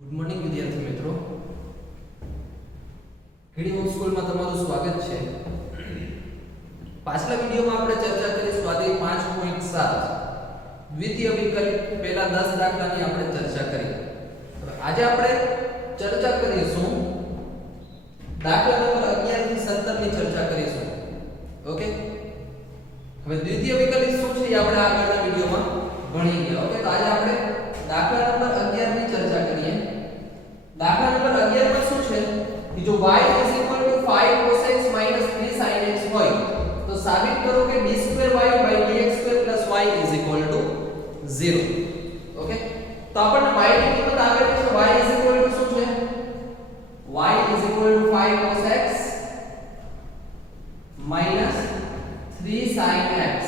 Good morning વિદ્યાર્થી મિત્રો, કેડી home સ્કૂલમાં તમારું સ્વાગત છે. પાછલા વિડિયોમાં આપણે ચર્ચા કરી સ્વાધ્યાય 5.7 દ્વિતીય વિકલ્પ પહેલા 10 દાખલાની આપણે ચર્ચા કરી. આજે આપણે ચર્ચા કરીશું દાખલા નંબર 11 થી 17 ની ચર્ચા કરીશું. ઓકે, હવે દ્વિતીય વિકલ્પ શું છે એ આપણે આગળના વિડિયોમાં ભણી ગયા. ઓકે, તો આજે આપણે દાખલા નંબર 11 ની ચર્ચા કરીએ. દાખલા નંબર 11 માં શું છે કે જો y 5 cos x 3 sin x હોય તો સાબિત કરો કે d2y/dx2 y 0. ઓકે, તો આપણને y ની કિંમત આપેલી છે. y શું છે? y 5 cos x 3 sin x.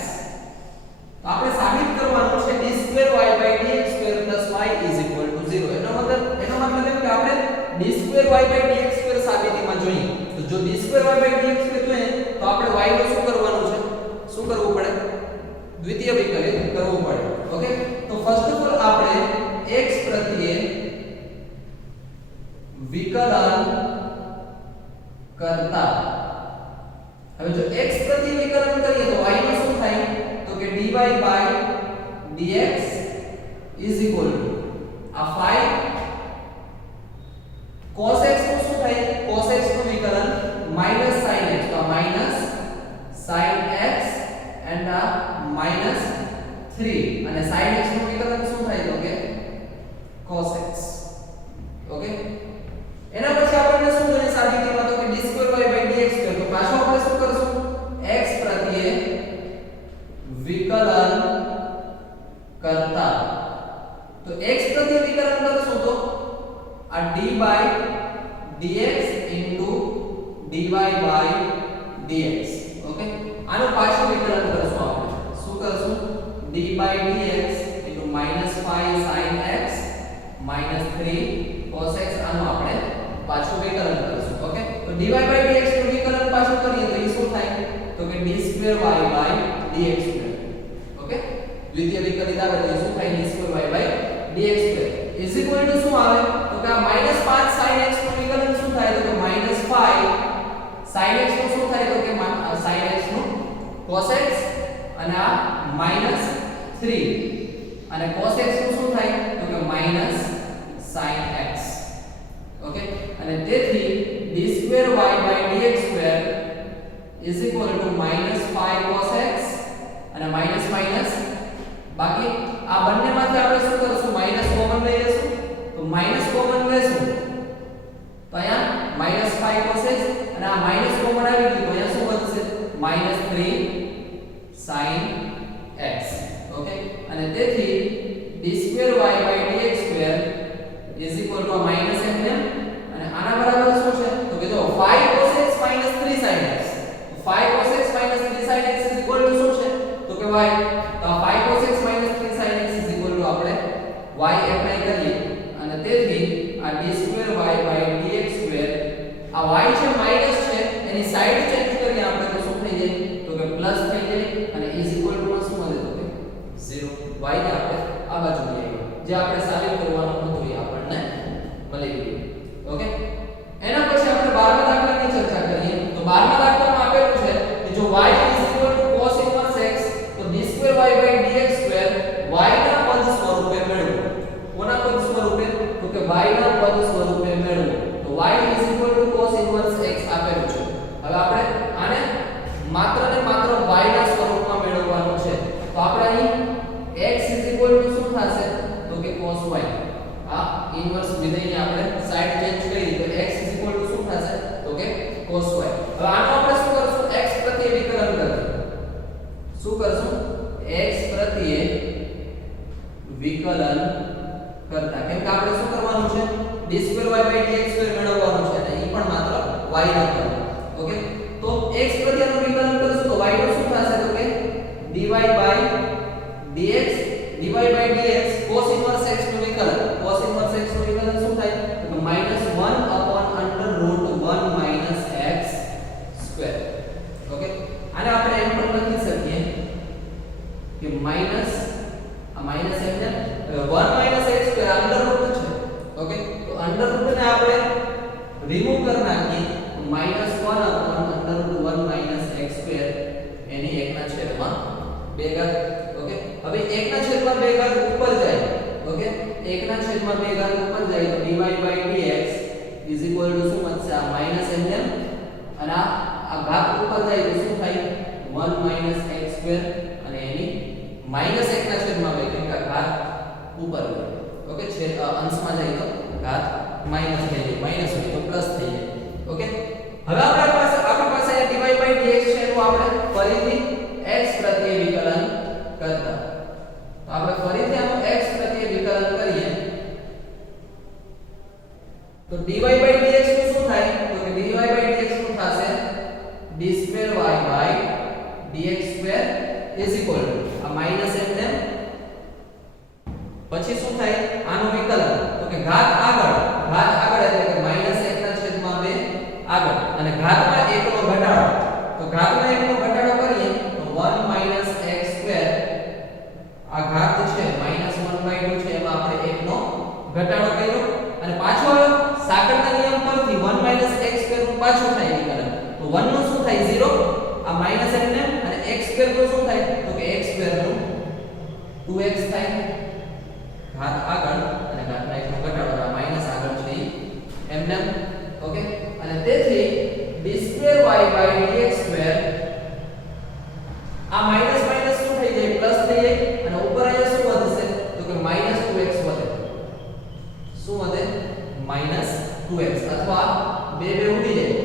તો આપણે સાબિત કરવાનું છે d2y/dx2 y 0. એનો મતલબ એમ કે આપણે d2y/dx2 સાબિતીમાં જોઈએ. તો જો d2y/dx2 જોઈએ તો આપણે y નું શું કરવાનું છે? શું કરવું પડે? દ્વિતીય વિકલિત કરવું પડે. ઓકે, તો ફર્સ્ટ ઓફ ઓલ આપણે x પ્રત્યે વિકલન કરતા, હવે જો x પ્રત્યે વિકલન કરીએ તો y નું શું થાય? તો કે dy/dx આ 5 cos x નું શું થાય? cos x નું વિકલન sin x, તો sin x and -3 અને sin x નું વિકલન શું થાય? તો કે cos x. ઓકે, એના પછી આપણને શું જોઈએ સાબિતીમાં? તો કે d2y/dx2. તો પાછો આપણે શું કરશું? x પ્રત્યે વિકલન કરતા, તો x પ્રત્યે વિકલન કરશું તો આ d/dx dy/dx. ઓકે, આનું પાછું વિકલન કરશું આપણે. શું કરશું? d/dx -5 sin x 3 cos x. આનું આપણે પાછું વિકલન કરશું. ઓકે, તો dy/dx નું વિકલન પાછું કરીએ તો એ શું થાય? તો કે d2y/dx2. ઓકે, દ્વિતીય વિકલિત આવે તો શું થાય? d2y/dx2 શું આવે? તો કે આ -5 sin x નું વિકલન શું થાય? તો કે -5 sin x નું શું થાય? તો કે sin x નું cos x અને આ -3 અને cos x નું શું થાય? તો કે sin x. ઓકે, અને તેથી d2y/dx2 -5 cos x અને માઈનસ બાકી આ બંનેમાંથી આપણે શું કરશું? માઈનસ કોમન લઈ લેશું. તો માઈનસ કોમન લેશું તો અહીંયા -5 cos x અને આ માઈનસ કોમન આવી ગયું તો અહીંયા શું વધશે? -3 sin x. ઓકે, અને તેથી d2y/dx2 -mm અને આના બરાબર શું છે? તો કે જો 5 cos x 3 sin x. 5 cos x 3 sin x શું છે? તો કે y. તો આ 5 cos x 3 sin x આપણે y એપ્લાય કરીએ અને તેથી આ d2y/dx2 આ y છે માઈનસ છે એની સાઈડ ચેન્જ કરીએ આપણે તો શું થઈ જાય? તો કે પ્લસ થઈ જાય અને માં શું મળે? તો કે 0. y ને આપણે આ બાજુ લઈ આવ્યા, જે આપણે સાબિત કરવાનું હતું એ આપણને મળી ગયું. ઓકે, એના પછી આપણે 12મા દાખલાની ચર્ચા કરીએ. તો 12મા દાખલામાં આપેલું છે કે જો y cos 1x તો d2y/dx2 y ના પદ સ્વરૂપે મેળવો. કોના પદ સ્વરૂપે? તો કે y ના પદ સ્વરૂપે મેળવો. તો y cos 1x આપેલું છે. હવે આપણે આને માત્ર ને માત્ર y ના સ્વરૂપમાં મેળવવાનું છે. તો આપણે અહીં x શું થશે? તો કે cos y. આ ઇન્વર્સ વિધેયને આપણે સાઈડ ચેન્જ કરી તો x શું થશે? તો કે cos y. હવે આનો આપણે શું કરશું? x પ્રત્યે વિકલન કરશું. શું કરશું? x પ્રત્યે વિકલન કરતા, કેમ કે આપણે શું કરવાનું છે? d2y/dx2 મેળવવાનું છે અને એ પણ માત્ર y ના પદ. ઓકે, તો x પ્રત્યેનું વિકલન કરશું તો y નું શું થશે? તો કે dy/dx cos 1x નું વિકલન. cos 1x નું વિકલન શું થાય? તો કે -1/√1 x². ઓકે, આને આપણે એમ પણ લખી શકીએ કે માઈનસ આ માઈનસ એમ ને 1 x² અંડર રૂટ છે. ઓકે, તો રિમૂવ કરી નાખીએ -1 √1 - x² એની 1/2 ઘાત. ઓકે, હવે 1/2 ઘાત ઉપર જાય. ઓકે, 1/2 ઘાત ઉપર જાય તો dy/dx શું બનશે? આ માઈનસ એમ અને આ ઘાત ઉપર જાય તો શું થાય? 1 - x² અને એની -1/2 કેમ કે ઘાત ઉપર જાય. ઓકે, અંશમાં જાય તો ઘાત માઈનસ થઈ જાય, માઈનસ હોય તો પ્લસ થઈ જાય. ઓકે, હવે આપણી પાસે dy/dx છે તો આપણે ફરીથી x પ્રત્યે વિકલન કરતા. તો આપણે ફરીથી આનું x પ્રત્યે વિકલન કરીએ તો dy/dx નું શું થાય? તો કે dy/dx નું થશે d2y/dx² આ માઈનસ એમ પછી શું થાય? આનું વિકલન તો કે ઘાત આગળ એટલે કે -1/2 આગળ અને ઘાતમાં 1 નો ઘટાડો. તો ઘાતમાં 1 નો ઘટાડો કરીએ તો 1 - x² આ ઘાત છે -1/2 છે એમાં આપણે 1 નો ઘટાડો કર્યો અને પાછો સાકળના નિયમ પરથી 1 - x² નું પાછું થાય વિકલન. તો 1 નું શું થાય? 0. આ માઈનસ એમ અને x² નું શું થાય? તો કે x² નું 2x થાય. ઘાત આગળ અને ઘાતમાં 1 નો ઘટાડો આ માઈનસ આગળ છે એમ. ઓકે, અને તેથી d2y/dx² આ માઈનસ માઈનસ શું થઈ જાય? પ્લસ થઈ જાય અને ઉપર અહીંયા શું વધશે? તો કે -2x વધે. શું વધે? -2x અથવા 2 ઉડી જાય.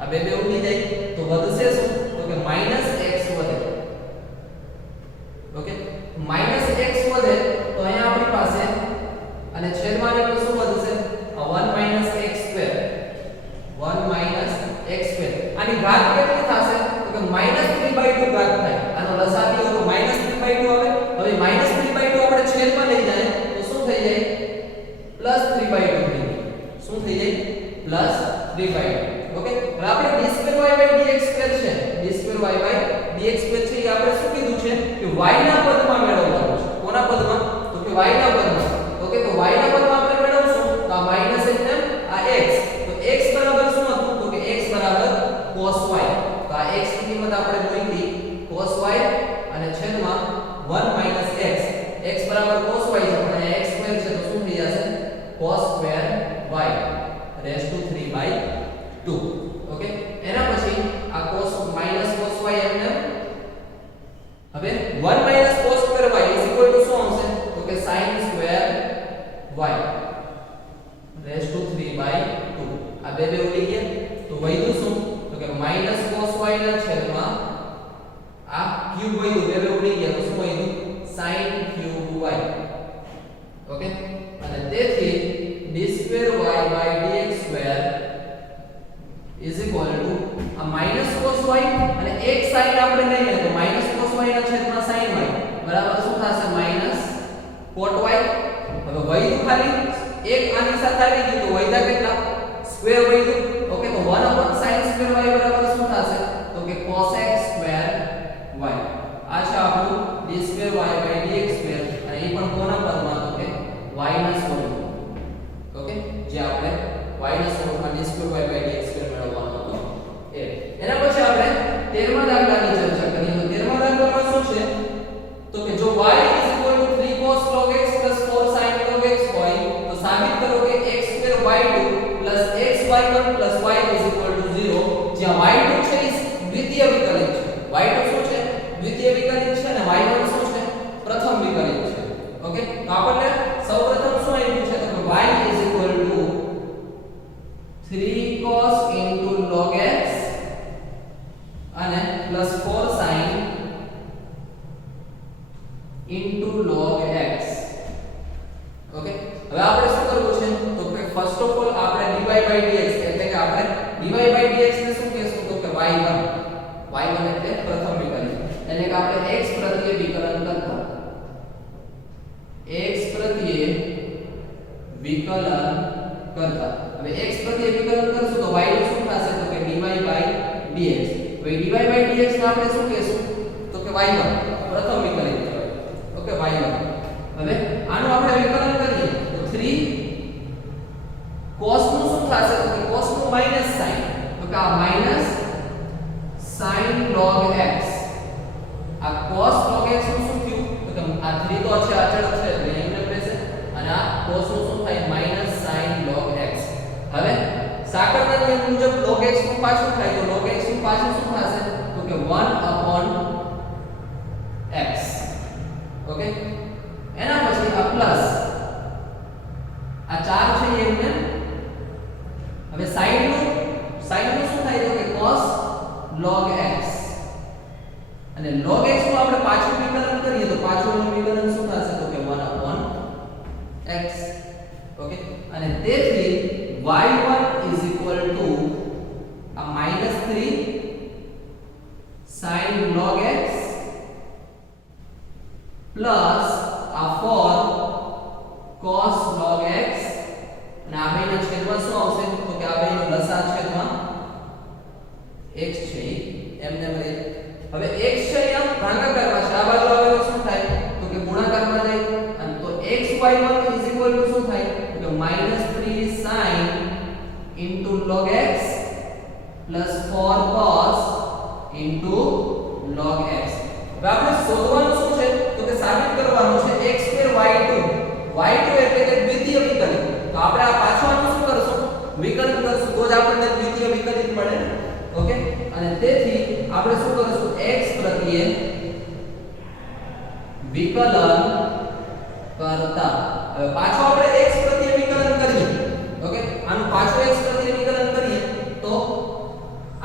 આ 2 ઉડી જાય તો વધશે શું? તો કે -x વધે. ઓકે, -x વધે તો અહીંયા આપણી પાસે અને છેદમાં એટલે શું વધશે? 1 - x². 1 - x². આની ઘાત કેટલી થશે? તો કે -3/2 ઘાત થાય. આનો લસા લીધો તો -3/2 આવે. હવે -3/2 આપણે છેદમાં લઈ જાય તો શું થઈ જાય? +3/2 થઈ જાય. શું થઈ જાય? +3/2. ઓકે, હવે આપણે d2y/dx² છે. d2y/dx² છે એ આપણે શું કીધું છે કે y ના પદમાં મેળવવાનું છે. કોના પદમાં? તો કે y ના પદમાં. ઓકે, તો y ના પદમાં આપણે મેળવશું તો આ માઈનસ એટલે આ x. તો x બરાબર શું હતું? તો કે x બરાબર cos y. તો આ x ની કિંમત આપણે મૂકી cos y અને છેદમાં 1 - x. x બરાબર cos y છે પણ આ x² છે તો શું થઈ જશે? cos² y rays two 3/2. Okay, એના પછી આ cos y એમને હવે 1 - cos² y શું આવશે? તો કે sin² y રેઝ ટુ 3/2. આ બે ઉડી ગયા તો વધ્યું શું? તો કે -cos y ના છેદમાં આ ક્યુબ વધ્યું. બે ઉડી ગયા તો શું વધ્યું? sin³ y. ઓકે, અને તેથી d2y/dx² આ -cos y અને એક sin આપણે નહીં લે તો -cos y ના છેદમાં sin y બરાબર શું થશે? -cot y. હવે વધ્યું ખાલી એક આની સાથે આવી ગયું તો વધ્યા કેટલા? સ્ક્વેર વધ્યું. ઓકે, તો 1/sin² y બરાબર શું થશે? તો કે cosx² y. આ છે આપણું d2y/dx² અને એ પણ કોના પદમાં? તો કે y ના સ્વરૂપમાં. ઓકે, જે આપણે y ના સ્વરૂપમાં d2y/dx² મેળવવાનો હતો એ. એના પછી આપણે 13મા દાખલાની ચર્ચા કરીએ. તો 13મા દાખલામાં શું છે? તો કે જો y 3 cos log x 4 sin log x હોય તો સાબિત કરો કે x² y2 xy1 y 0. જ્યાં y2 છે એ દ્વિતીય વિકલિત છે. y2 શું છે? દ્વિતીય વિકલિત છે અને y1 શું છે? પ્રથમ વિકલિત છે. ઓકે, તો આપણને સૌપ્રથમ શું આપ્યું છે? તો કે y 3 cos log x અને +4 sin log x. ઓકે, હવે આપણે શું કરવું છે? તો કે ફર્સ્ટ ઓફ ઓલ આપણે dy/dx એટલે કે આપણે dy/dx ને શું કહેશું? તો કે y1 એટલે પ્રથમ વિકલન એટલે કે આપણે x પ્રત્યે વિકલન કરતા. x પ્રત્યે વિકલન કરતા. હવે x પ્રત્યે વિકલન કરશું તો y નું શું થશે? તો કે dy/dx. હવે dy/dx ને આપણે શું કહેશું? તો કે y1 પ્રથમ વિકલિત કહેવાય. Okay, y1. હવે આનું આપણે વિકલન કરીએ તો 3 cos નું શું થશે તો કે cos નું માઈનસ sin તો કે આ માઈનસ sin log x આ cos log x નું શું થયું તો કે આ 3 તો છે અચળ છે એટલે એમને રહેશે અને આ cos નું શું થાય માઈનસ sin log x હવે સાકળના નિયમ મુજબ log x નું પાછું થાય તો log x નું પાછું શું થશે તો કે 1 upon x ઓકે એના પછી આ પ્લસ આ 4 છે એમને હવે sin નું શું થાય તો કે cos log x અને log x નું આપણે પાછું વિકલન કરીએ તો પાછળનું વિકલન શું થશે તો કે 1 upon x ઓકે અને તેથી y1 is equal to a -3 sin log x plus a 4 cos log x અને આ બેના છેદમાં શું આવશે તો કે આ બેનો લસાઅ છેદમાં x છે એમને મળે હવે x છે એમ ભાગાકારમાં છે આ બાજુ આવે તો શું થાય તો કે ગુણાકારમાં જાય અને તો xy1 is equal to શું થાય તો કે -3 sin into log x plus 4 cos into log x હવે આપણે શોધવાનું શું છે તો કે સાબિત કરવાનું છે x2 y2 એટલે કે દ્વિતીય વિકલિત તો આપણે આ પાછળનું શું કરશું વિકલિત કરશું તો જ આપણને દ્વિતીય વિકલિત મળે ઓકે અને તેથી આપણે શું કરશું x પ્રત્યે વિકલન કરતા હવે પાછો આપણે x પ્રત્યે વિકલન કરીએ ઓકે આનું પાછો x પ્રત્યે વિકલન કરીએ તો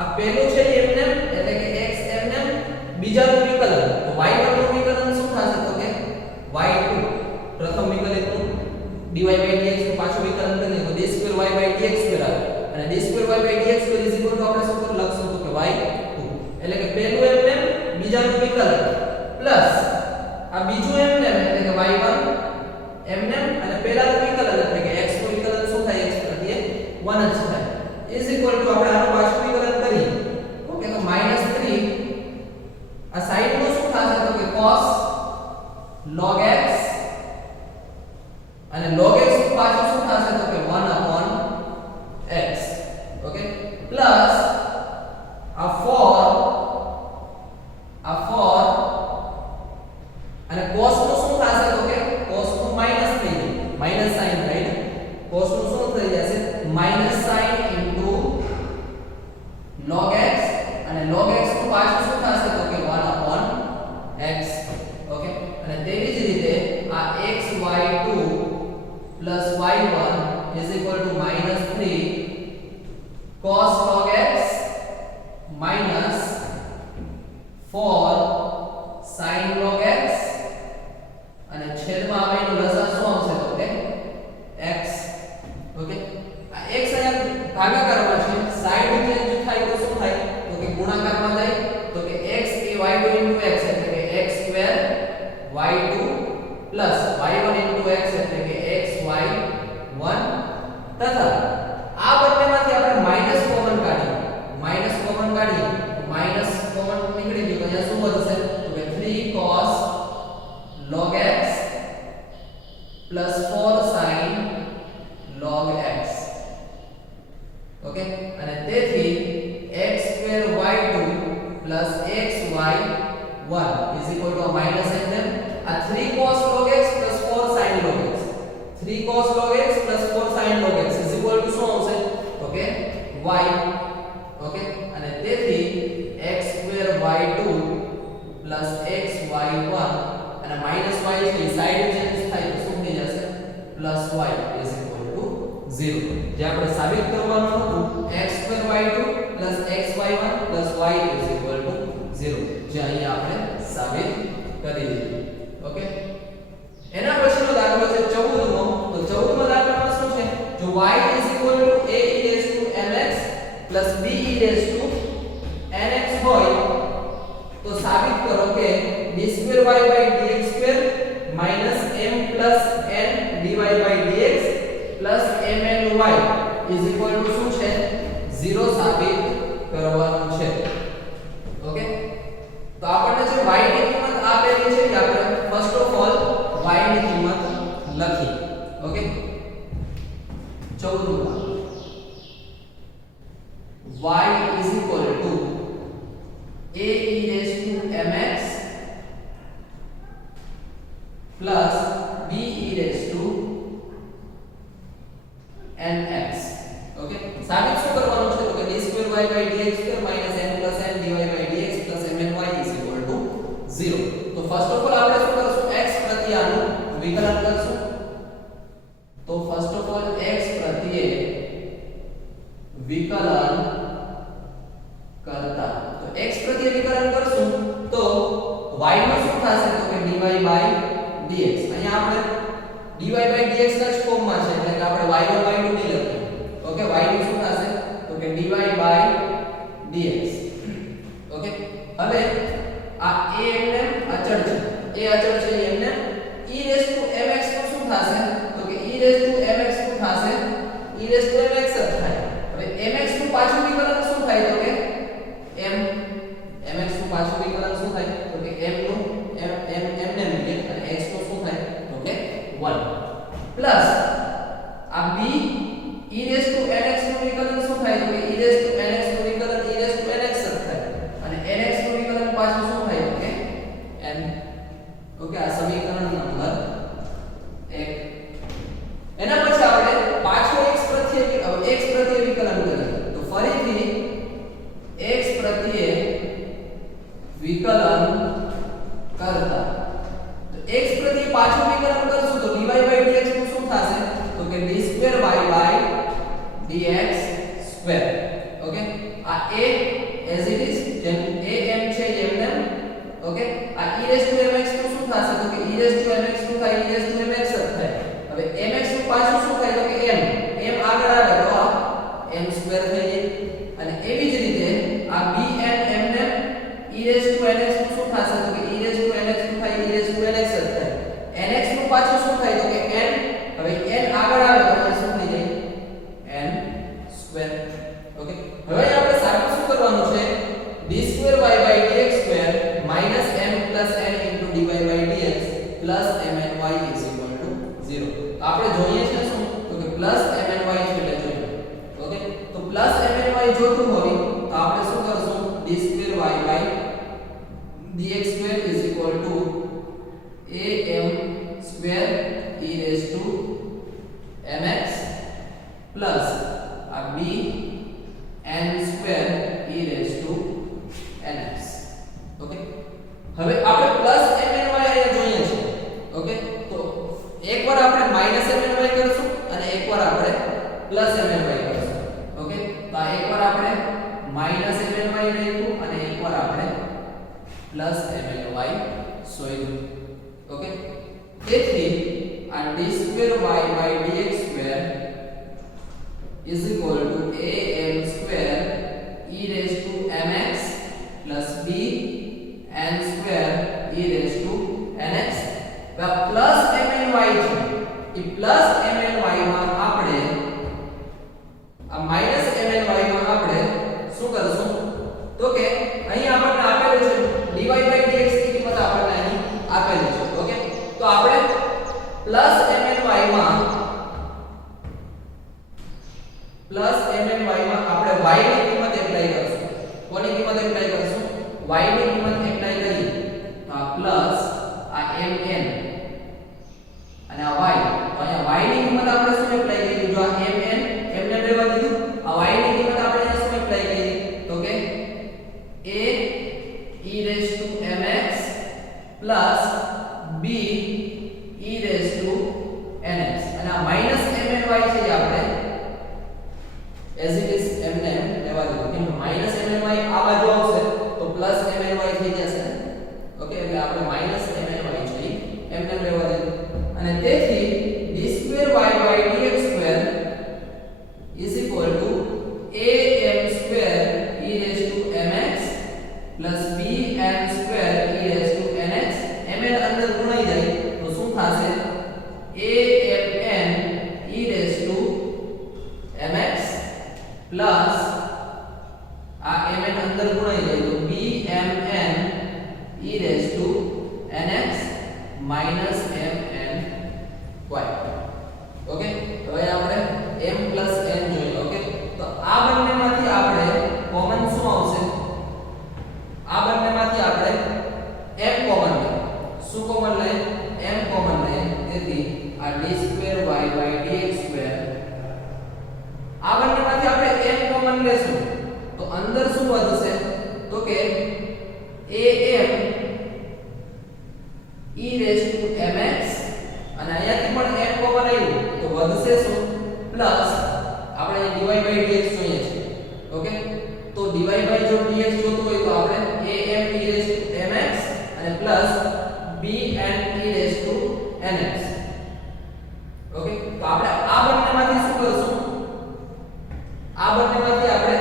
આ પહેલું છે એમને એટલે કે x એમને બીજાનું વિકલન તો y1 નું વિકલન શું થશે તો કે y2 પ્રથમ વિકલિતનું dy dx નું પાછું વિકલન કરીએ તો d2y/dx2 આવે અને d2y/dx2 આપણે શું કરી લખશું તો કે y2 એટલે કે પહેલું એમને બીજાનું વિકલન પ્લસ આ બીજું એમને એટલે કે y1 એમને અને પહેલાનું વિકલન એટલે કે x નું વિકલન શું થાય x પ્રત્યે 1 જ થાય આપણે આનું પાછું વિકલન કરીએ ઓકે તો -3 આ સાઈડ નું શું થશે તો કે cos log x અને log x નું પાછું શું થશે તો કે 1 upon x ઓકે પ્લસ આ 4 અને cos નું શું થશે તો કે cos નું માઈનસ થઈ જાય માઈનસ સાઈન રાઈટ cos નું શું થઈ જશે minus sign into log x અને log x નું પાછું શું થશે તો કે 1 upon x ઓકે અને તેવી જ રીતે આ xy2 y1 is equal to -3 cos log x minus 4 sin log x અને છેદમાં આવેલું લસાઅ શું આવશે તો કે x ઓકે આ x અહીંયા ભાગાકારમાં છે સાઈડ ચેન્જ થાય તો શું થાય તો કે ગુણાકારમાં જાય તો કે x એ y2 x એટલે કે x square y2 y1 x એટલે કે xy1 તથા આ બંનેમાંથી આપણે માઈનસ કોમન કાઢીએ માઈનસ કોમન નીકળી ગયું તો અહીંયા શું વધશે તો કે 3 cos log x plus 4 sin log x okay અને તેથી x2y2 plus xy1 is equal to minus m આ 3 cos log x plus 4 sin log x 3 cos log x plus 4 sin log x is equal to શું આવશે તો કે y okay અને તેથી x2y2 plus xy1 અને માઈનસ y છે side change થાય તો શું થઈ જશે plus y is equal to 0 જે આપણે સાબિત કરવાનું હતું x2y2 plus xy1 plus y is equal to 0 જે અહીં આપણે સાબિત કરી દીધું ઓકે એના પછીનો દાખલો છે 14મો તો 14મા દાખલામાં શું છે જો y is equal to a e raised to mx plus b e raised to nx હોય તો સાબિત કરો કે d2y/dx2 minus m plus n dy/dx plus mny is equal to શું છે 0 સાબિત કરવાનું છે ઓકે તો આપણને જે y ની કિંમત આપેલી છે કે આપણે ફર્સ્ટ ઓફ ઓલ y ની કિંમત લખી okay 14 y is equal to a e raised to mx plus b e raised to nx. Okay, સાબિત શું કરવાનું છે? તો કે d2y dx2 n plus n dy dx plus mny is equal to 0. તો ફર્સ્ટ ઓફ ઓલ આપણે શું કરશું? x પ્રત્યે આનું વિકલન કરશું. તો ફર્સ્ટ ઓફ ઓલ x પ્રત્યે વિકલન કરતા, તો x પ્રત્યે વિકલન કરશું તો y નું શું થશે? તો કે dy dx. અહીંયા આપણે dy dx ના જ ફોર્મમાં છે એટલે કે આપણે y1 y2 નહીં લખીએ. ઓકે, y નું શું થશે? તો કે dy dx. ઓકે, હવે આ a એમને અચળ છે, એ અચળ છે એમને e raised to mx નું શું થશે? તો કે e raised to mx નું થશે e raised to mx જ થાય. હવે mx નું પાછું વિકલન શું થાય? તો કે mx નું પાછું વિકલન શું થાય? તો કે m નું m ને મૂકીએ અને x નું શું થાય? તો કે 1 પ્લસ આ b e raised to nx નું વિકલન શું થાય? તો કે e raised to nx નું વિકલન e raised to nx જ થાય અને nx નું વિકલન પાછું શું થાય? તો કે n. ઓકે, આ સમીકરણ નંબર 1. એના પછી આપણે પાછો x પ્રત્યે વિકલન કરીએ. તો ફરીથી x પ્રત્યે વિકલન કરતા, તો x પ્રત્યે પાછું વિકલન કરશું તો dy dx નું શું થશે? તો કે d2y dx2. ઓકે, આ a as it is જેમ a m છે એમને. ઓકે, આ e raised to mx નું શું થશે? તો કે e raised to mx નું થાય e raised to mx જ થાય. હવે mx નું પાછું શું થાય? તો કે m આગળ આવે તો આ m2 થઈ જાય. અને એવી જ રીતે આ bn mn e raised to nx નું શું થશે? તો કે e raised to nx નું થાય e raised to nx જ થાય. nx નું પાછું શું થાય? તો કે n. હવે n આગળ આવે તો શું થઈ જાય? n2. ઓકે, હવે આપણે સાબિત શું કરવાનું છે? d2y dx2 m plus n into dy dx plus mny is equal to 0. આપણે જોઈએ છે શું? તો કે plus mny છે એટલે જોઈએ. ઓકે, તો plus mny જોતું હોય તો આપણે શું કરશું? d2y dx2 is equal to am2 e raised to mx plus a b n2 e raised to nx. Okay, હવે આપણે પ્લસ mny અહીંયા જોઈએ છે. ઓકે, તો એકવાર આપણે માઈનસ mny કરશું અને એકવાર આપણે પ્લસ mny કરશું. ઓકે, તો આ એકવાર આપણે માઈનસ mny લખ્યું અને એકવાર આપણે પ્લસ mny શોધ્યું. ઓકે, તેથી આ d2y dx2 is equal to am2 e raised to mx plus b n2 e raised to nx. Plus mny છે એ પ્લસ mny માં આપણે આ માઈનસ mny માં આપણે શું કરશું? તો કે અહીં આપણને આપેલું છે dy dx ની કિંમત આપણને અહીં આપેલી છે. ઓકે, તો આપણે પ્લસ mny માં આપણે y ની કિંમત એપ્લાય કરશું. કોની કિંમત એપ્લાય કરશું? y ની કિંમત એપ્લાય કરી તો આ પ્લસ આ mn અને આ y. તો અહીંયા y ની કિંમત આપણે શું એપ્લાય કરી? જો આ mn એમને લેવા દીધું. આ y ની કિંમત આપણે અહીંયા શું એપ્લાય કરી? તો કે a e raised to mx plus b e raised to nx અને આ માઈનસ mny છે આપણે as it is એમને લેવા દીધું. કેમ માઈનસ mny આ બાજુ આવશે તો પ્લસ mny થઈ જશે. ઓકે, એટલે આપણે માઈનસ mny છે એમને લેવા દીધું અને તેથી d2y dx2 is equal to am2 e raised to mx plus bn2 e raised to nx. mn અંદર ગુણાઈ જાય તો શું થશે? amn e raised to mx plus આ mn અંદર ગુણાઈ જાય તો bmn e raised to nx minus mny. Okay, હવે આપણે m plus n જોઈએ. ઓકે, તો આ બંનેમાંથી આપણે કે am e raised to mx અને અહીંયાથી પણ m કોમન આવ્યું તો વધશે શું પ્લસ આપણે dy by dx જોઈએ છે ઓકે તો dy by જો dx જોતું હોય તો આપણે am e raised to mx અને plus bn e raised to nx okay તો આપણે આ બંનેમાંથી શું કરશું આ બંનેમાંથી આપણે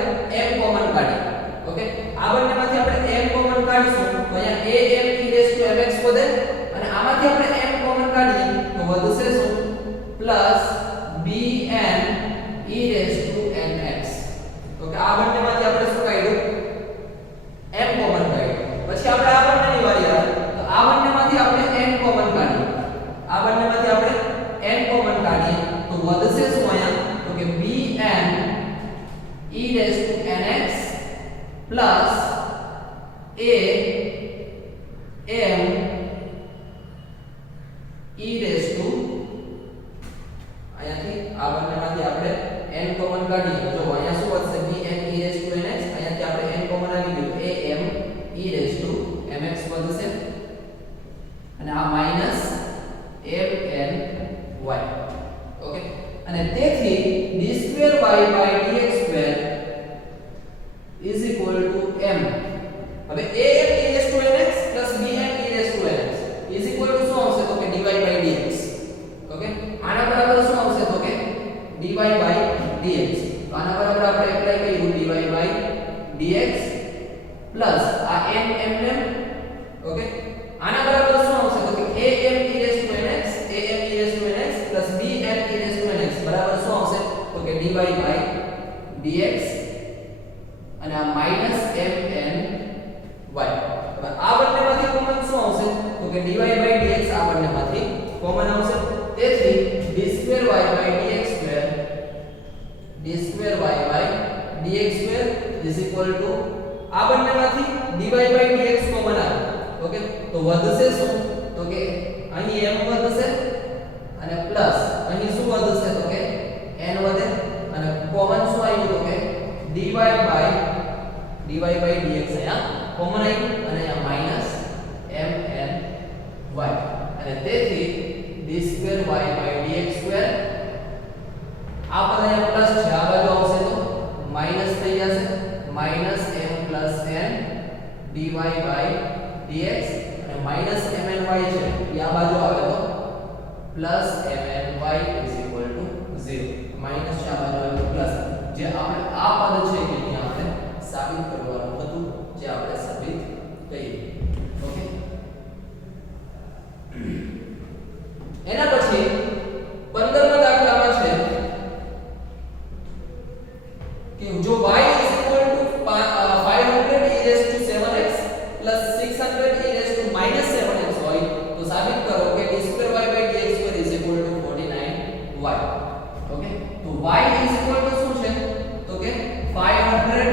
m કોમન કાઢીએ ઓકે આ બંનેમાંથી આપણે m કોમન કાઢીશું તો અહીંયા am e raised to mx વધે અને આમાંથી આપણે m કોમન કાઢીએ તો વધશે શું plus bn e raised to nx okay આ બંનેમાંથી આપણે શું કાઢ્યું m કોમન કાઢ્યું પછી આપણે આ બંનેની વારી આવે તો આ બંનેમાંથી આપણે n કોમન કાઢીએ આ બંનેમાંથી આપણે n કોમન કાઢીએ તો વધશે શું અહીંયા તો કે bn e raised to nx plus a m e raised to અહીંયાથી આ બંનેમાંથી આપણે n કોમન કાઢીએ જો અહીંયા શું વધશે bn e raised to nx અહીંયાથી આપણે n કોમન આવી ગયું a m e raised to mx વધશે અને આ minus m n y okay અને તેથી d2y by dx2 is equal to m હવે a m e raised to nx plus b n e raised to nx is equal to શું આવશે તો કે dy by dx ઓકે આના બરાબર શું આવશે તો કે dy by dx તો આના બરાબર આપણે એપ્લાય કર્યું dy by dx plus આ m m m ઓકે આના બરાબર શું આવશે તો કે a m e raised to nx plus b m e raised to nx બરાબર શું આવશે તો કે dy by dx અને આ માઈનસ m n y હવે આ બંનેમાંથી કોમન શું આવશે તો કે dy by dx આ બંનેમાંથી કોમન આવશે તેથી d2y by dx2 is equal to આ બંનેમાંથી dy by dx કોમન આવે ઓકે તો વધશે શું તો કે અહીં m વધશે અને પ્લસ અહીં શું વધશે તો કે n વધે અને કોમન શું આવ્યું તો કે dy by dx અહીંયા કોમન આવ્યું અને અહીંયા માઈનસ m n y અને તેથી d2y by dx2 આ પદ અહીંયા પ્લસ છે આ બાજુ આવશે તો માઈનસ થઈ જશે minus m plus n dy by dx અને માઈનસ m n y છે એ આ બાજુ આવે તો plus m n y is equal to 0 minus છે આ બાજુ આવે તો પ્લસ જે આપણે આ પદ છે કે અહીંયા આપણે સાબિત કરવાનું હતું જે આપણે સાબિત કર્યું ઓકે એના પછી 15મા દાખલામાં છે કે જો y is equal to 500 e raised to 7x plus 600 e raised to minus 7x હોય તો સાબિત કરો કે d2y by dx2 is equal to 49y okay તો y is equal to શું છે તો કે 500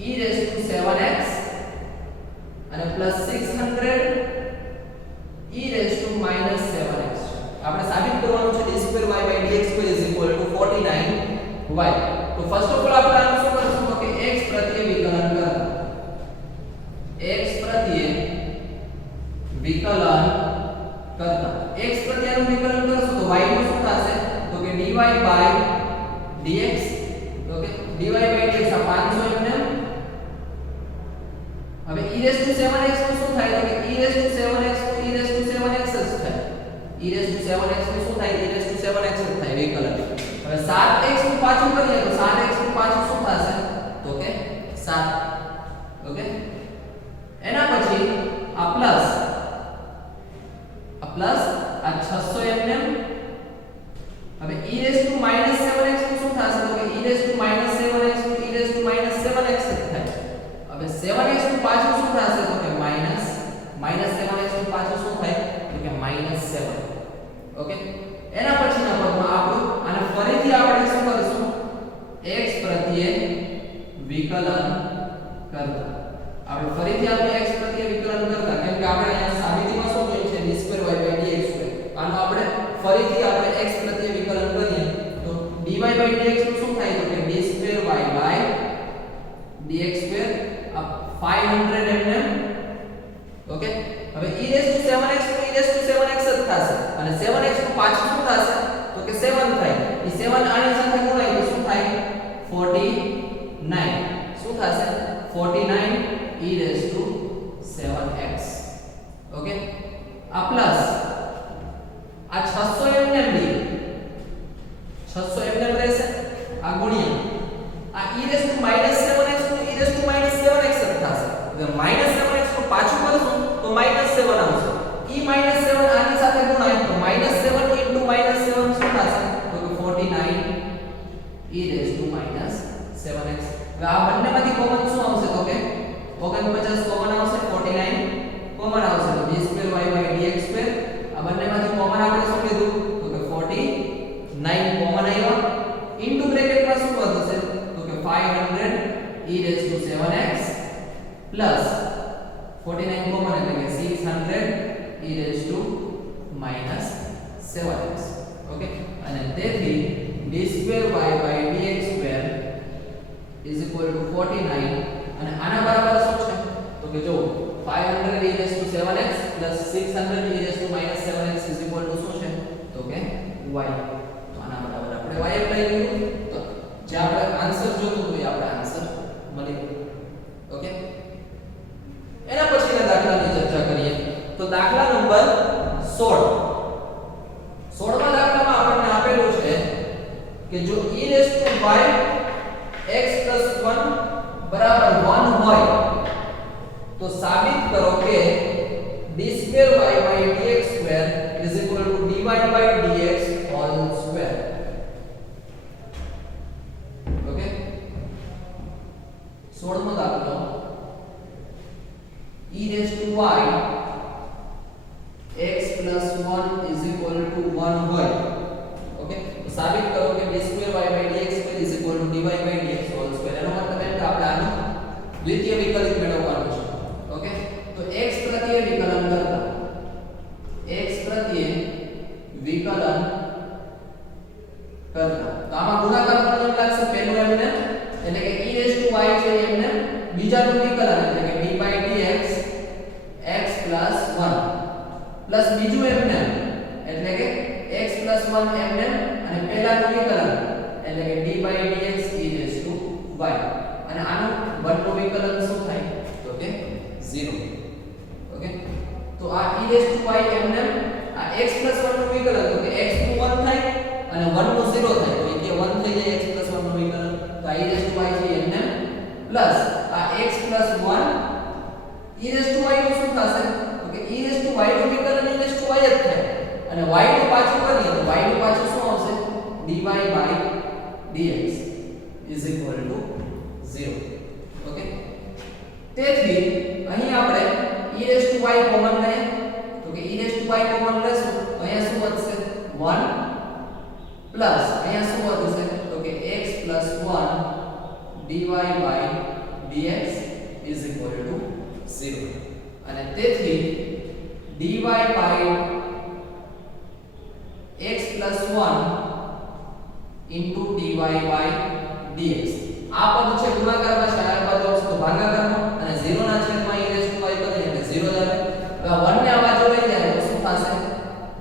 e raised to 7x અને plus 600 e raised to minus 7x આપણે સાબિત કરવાનું છે d2y by dx2 is equal to 49y તો ફર્સ્ટ ઓફ ઓલ આપણે આનું શું કરશું તો કે x પ્રત્યે વિકલન કરતા x પ્રત્યે વિકલન કરતા x પ્રત્યેનું વિકલન કરશું તો y નું શું થશે તો કે dy by dx okay dy by dx આ 500 એમને હવે e raised to 7x નું શું થાય તો કે e raised to 7x નું e raised to 7x જ થાય e raised to 7x નું શું થાય e raised to 7x જ થાય વિકલન હવે 7x નું પાછું કરીએ તો 7x નું પાછું શું થશે તો કે 7 ઓકે એના પછી આ પ્લસ આ 600 એમને હવે e raised to minus 7x નું શું થશે તો કે e raised to minus 7x નું e raised to minus 7x જ થાય હવે 7x નું પાછું શું થશે તો કે minus 7x નું પાછું શું થાય તો કે -7 ઓકે એના પછીના પદમાં આપણું અને ફરીથી આપણે શું કરીશું x પ્રત્યે વિકલન કરતા આપણે ફરીથી આપણે x પ્રત્યે વિકલન કરતા કેમ કે આપણે અહીંયા સાબિતીમાં શું જોયું છે d2y dx2 આનો આપણે ફરીથી આપણે x પ્રત્યે વિકલન કરીએ તો dy by dx નું શું થાય તો કે d2y by dx2 500 એમને ઓકે હવે e7x નું e7x જ થશે અને 7x નું પાછું શું થશે તો કે 7 થાય એ 7 આની સાથે ગુણાય તો શું થાય 49 શું થશે 49 e7x ઓકે આ પ્લસ આ 600 એમને ડી 600 એમને રહેશે આ ગુણ્યા આ e7x નું e7x જ થશે એટલે -7x નું પાછું કરશું તો -7 આવશે e -7 આની સાથે ગુણાય તો -7 * -7 શું થશે તો કે 49 e7x હવે આ બંનેમાંથી કોમન શું આવશે તો કે 49 કોમન આવશે 49 કોમન આવશે તો d2y/dx2 આ બંનેમાંથી કોમન આપણે શું લીધું તો કે 49 કોમન આવ્યા ઇન્ટુ બ્રેકેટમાં શું વધશે તો કે 500 e7x પ્લસ 49 કોમન એટલે કે 600 e7x ઓકે અને તેથી d2y/dx2 49 અને આના બરાબર શું છે તો કે જો 500 e7x 600 e7x શું છે તો કે y તો આના બરાબર આપણે y લઈ લીધું તો જે આપણે આન્સર જોતું તો એ આપણે આન્સર મળી ગયો ઓકે એના પછીના દાખલાની ચર્ચા કરીએ તો દાખલા નંબર 16માં દાખલામાં આપણને આપેલું છે કે જો e⁻x + 1 બરાબર 1 હોય તો સાબિત કરો કે d2y/dx2 dy/dx whole square okay 16મો દાખલો e⁻x + 1 1 હોય ઓકે તો સાબિત કરો કે d2y/dx2 dy/dx હોલ સ્ક્વેર એનો મતલબ એમ કે આપણે આનો દ્વિતીય વિકલિત મેળવવાનું છે ઓકે તો x પ્રત્યે વિકલન કરતા x પ્રત્યે વિકલન કરતા તો આમાં ગુણાકાર નિયમ લાગશે પહેલું એમને એટલે કે e⁻y છે એમને બીજાનું વિકલન એટલે કે dy/dx x + 1 પ્લસ બીજું એમને એટલે કે x + 1 એમને અને પહેલાનું વિકલન એટલે કે dy/dx e⁻y અને આનું બંનેનું વિકલન શું થાય તો કે 0 ઓકે તો આ e⁻y એમને આ x + 1 નું વિકલન તો કે x નું 1 થાય અને 1 નું 0 થાય તો એટલે 1 થઈ જાય x + 1 નું વિકલન તો આ e⁻y છે એમને પ્લસ આ x + 1 e⁻y નું શું થશે તો કે e⁻y નું વિકલન e⁻y જ થાય અને y નું પાછું કરીએ તો y નું પાછું શું આવશે dy/dx 0 ઓકે તેથી અહીં આપણે e⁻y કોમન લઈએ તો કે e⁻y કોમન લેશું તો અહીંયા શું વધશે 1 પ્લસ અહીંયા શું વધશે તો કે x + 1 dy/dx 0 અને તેથી dy/x + 1 dy/dx આ પદ છે ગુણાકારમાં છે આ પદ આવશે તો ભાગાકારમાં અને 0 ના છેદમાં e⁻y કરીએ એટલે 0 જ આવે હવે 1 ને આ બાજુ લઈ જાય તો શું થશે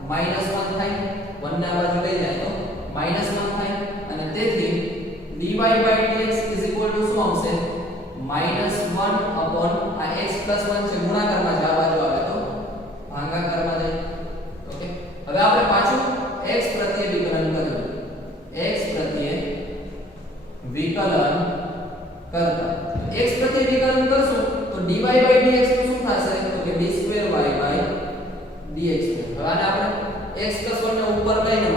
-1 થાય 1 ને આ બાજુ લઈ જાય તો -1 થાય અને તેથી dy/dx શું આવશે -1 આ x + 1 છે ગુણાકારમાં છે આ બાજુ આવે તો ભાગાકારમાં જાય ઓકે હવે આપણે પાછું x પ્રત્યે વિકલન કરીએ x પ્રત્યે વિકલન કરતા x પ્રત્યે વિકલન કરશું તો dy/dx નું શું થશે તો કે d2y/dx હવે આને આપણે x + 1 ને ઉપર લઈને -1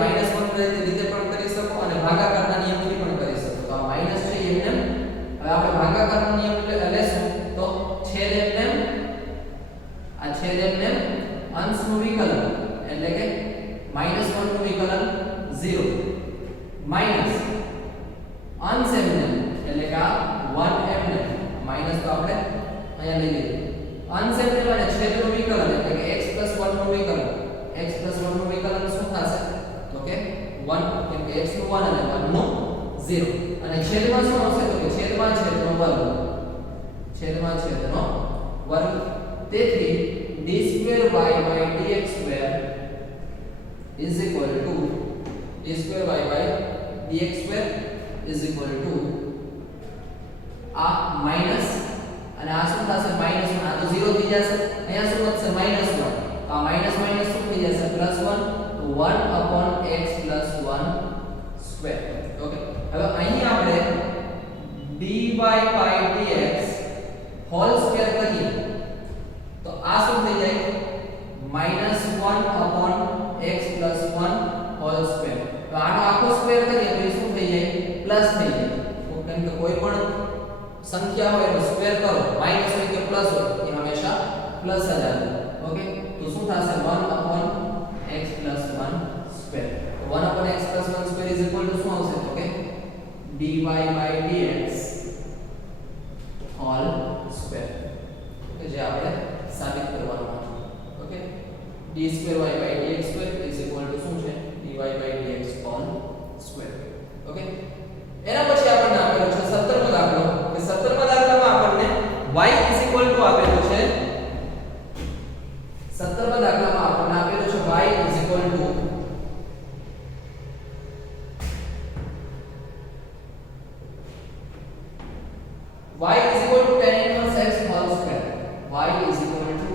રીતે પણ કરી શકો અને ભાગાકારના નિયમથી પણ કરી શકો તો આ માઈનસ છે એમને હવે આપણે ભાગાકારનો નિયમ લેશું તો છેદ એમને આ છેદ એમને અંશનું વિકલન એટલે કે -1 નું વિકલન 0 માઈનસ અંશ એમને એટલે કે આ 1 એમને માઈનસ તો આપણે અહીંયા લઈ લીધું અંશ એમને અને છેદનું વિકલન એટલે કે x + 1 નું વિકલન x + 1 નું વિકલન શું થશે તો કે 1 કેમ કે x નું 1 અને 1 નું 0 અને છેદમાં શું આવશે તો કે છેદમાં છેદનો વર્ગ છેદમાં છેદનો વર્ગ તેથી d2y dx2 is equal to d2y dx2 is equal to આ માઈનસ અને આ શું થશે માઈનસ 1 આ તો 0 થઈ જશે અહીંયા શું વધશે માઈનસ 1 તો આ માઈનસ માઈનસ શું થઈ જશે પ્લસ 1 તો 1 upon x plus 1 square okay હવે અહીં આપણે dy by dx whole square કરીએ તો આ શું થઈ જાય -1 upon x plus 1 whole square તો આનો આખો સ્ક્વેર કરીએ તો શું થઈ જાય પ્લસ થઈ જાય તો કેમ કે કોઈ પણ સંખ્યા હોય તો સ્ક્વેર કરો માઈનસ હોય કે પ્લસ હોય એ હંમેશા પ્લસ જ આવે ઓકે તો શું થશે 1 upon x plus 1 square 1 upon x plus 1 square is equal to શું આવશે તો કે dy by dx whole square કે જે આપણે સાબિત કરવાનું છે okay d2y by dx2 is equal to શું છે dy by dx whole square okay એના પછી આપણને આપેલો છે 17મો દાખલો કે 17મા દાખલામાં આપણને y is equal to આપેલું છે 17મા દાખલામાં આપણને આપેલું છે y is equal to y is equal to tan inverse x whole square y is equal to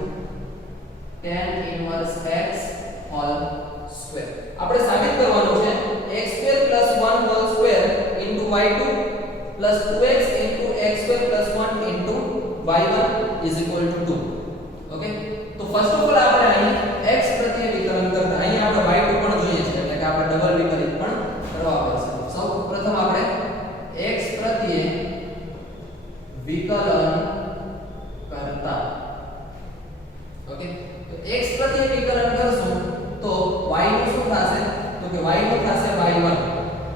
tan inverse x whole square આપણે સાબિત કરવાનું છે x2 1 whole square into y2 plus 2x into x2 plus 1 into y1 is equal to 2 okay તો first of all આપણે અહીં x પ્રત્યે વિકલન કરતા અહીં આપણે y2 પણ જોઈએ છે એટલે કે આપણે ડબલ વિકલિત પણ કરવા પડશે સૌપ્રથમ આપણે x પ્રત્યે વિકલન કરતા ઓકે તો x પ્રત્યે વિકલન કરશું તો y નું શું થશે તો કે y નું થશે y1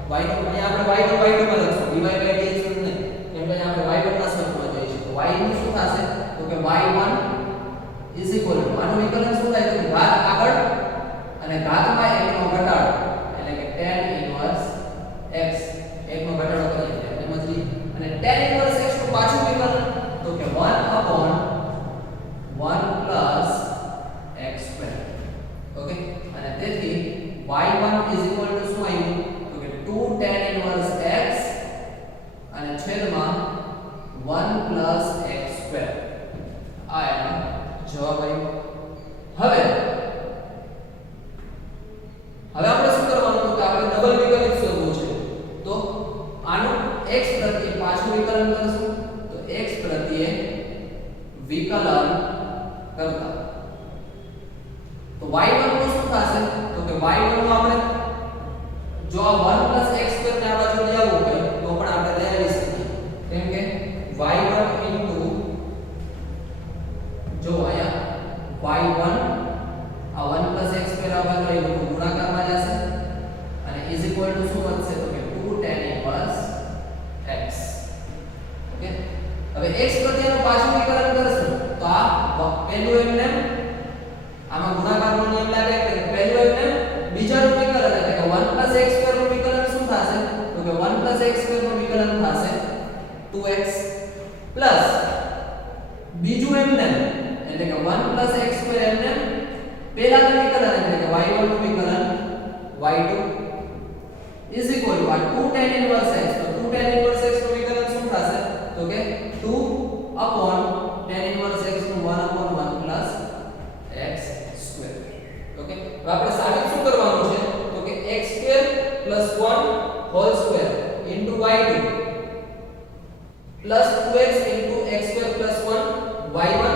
y નું અહીં આપણે y2 માં લખશું dy by dx નહીં કેમ કે આપણે y1 ના સ્વરૂપમાં જોઈએ છે તો y નું શું થશે તો કે y1 is equal to આનું વિકલન શું થાય તો ઘાત આગળ અને ઘાતમાં 1 નો ઘટાડો એટલે કે tan inverse x 1 નો ઘટાડો કરીએ એટલે સમજી અને tan inverse x નું પાછું વિકલન તો કે 1 upon 1 plus x square okay અને તેથી y1 is equal to શું આવ્યું તો કે 2 tan inverse x અને છેદમાં 1 plus x square આ એનો જવાબ આવ્યો હવે આપણે શું કરવાનું તો કે આપણે ડબલ વિકલિત શોધવું છે તો આનું x પ્રત્યે પાછું વિકલન કરશું તો x પ્રત્યે વિકલન કરતા તો y1 નું શું થશે તો કે y1 નું આપણે જો આ 1 x2 ને આ બાજુ લઈ આવવું હોય તો પણ આપણે લઈ આવી શકીએ કેમ કે y1 જો અહીંયા y1 આ 1 x2 આ બાજુ લઈ તો ગુણાકારમાં જશે અને ઇઝ ઇક્વલ ટુ શું વધશે તો કે 2 tan inverse x ઓકે હવે x પ્રત્યેનું પાછું વિકલન કરશું તો આ પહેલું એમને આમાં ગુણાકારનો નિયમ લાગે એટલે પહેલું એમને બીજાનું વિકલન એટલે કે 1 x2 નું વિકલન શું થશે તો કે 1 x2 નું વિકલન થશે 2x પ્લસ બીજું એમને એટલે કે 1 x2 એમને પહેલાનું વિકલન એટલે કે y1 નું વિકલન y2 is equal to 2 tan inverse x તો 2 tan inverse x નું વિકલન શું થશે તો કે 2 upon tan inverse x નું 1 upon 1 plus x square okay હવે આપણે સાબિત શું કરવાનું છે તો કે x2 1 whole square into y2 plus 2x into x2 plus 1 y1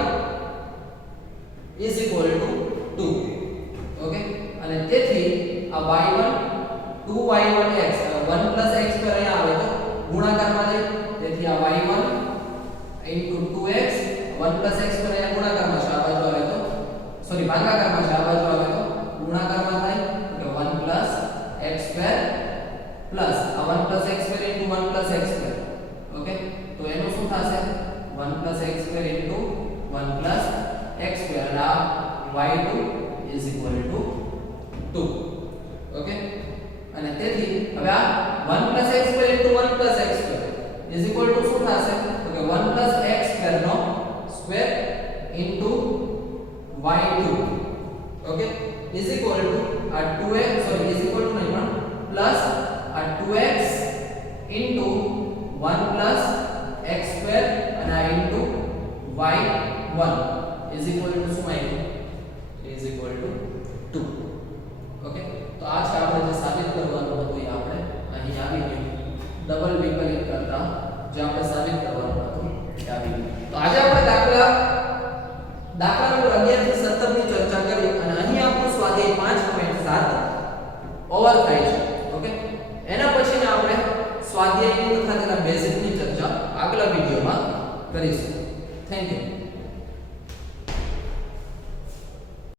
is equal to 2 okay અને તેથી આ y1 2y1x 1 plus x2 અહીંયા આવે તો ગુણાકારમાં જાય તેથી આ y1 into 2x 1 plus x2 અહીંયા ગુણાકારમાં છે આ બાજુ આવે તો સોરી ભાગાકારમાં છે આ બાજુ આવે તો ગુણાકારમાં થાય તો 1 plus x2 plus આ 1 plus x2 into 1 plus x2 okay તો એનું શું થશે 1 plus x2 into 1 plus x2 અને આ y2 is equal to 2 okay અને તેથી હવે આ 1 plus x2 into 1 plus x2 is equal to શું થશે તો કે કે 1 plus x square નો square into y2 okay is equal to આ 2x sorry is equal to નહીં પણ પ્લસ આ 2x into 1 plus x square અને આ into y1 is equal to શું આવ્યું is equal to 2 ઓકે તો આ છે આપણે જે સાબિત કરવાનું હતું એ આપણે અહીં આવી ગયું ડબલ વિકલિત કરતા જે આપણે સાબિત કરવાનું હતું એ આવી ગયું તો આજે આપણે દાખલા નંબર 11 થી 17 ની ચર્ચા કરી અને અહીં આપણું સ્વાધ્યાય 5.7 ઓવર થાય છે ઓકે એના પછીને આપણે સ્વાધ્યાયની તથા તેના બેઝિકની ચર્ચા આગલા વિડિયોમાં કરીશું થેન્ક યુ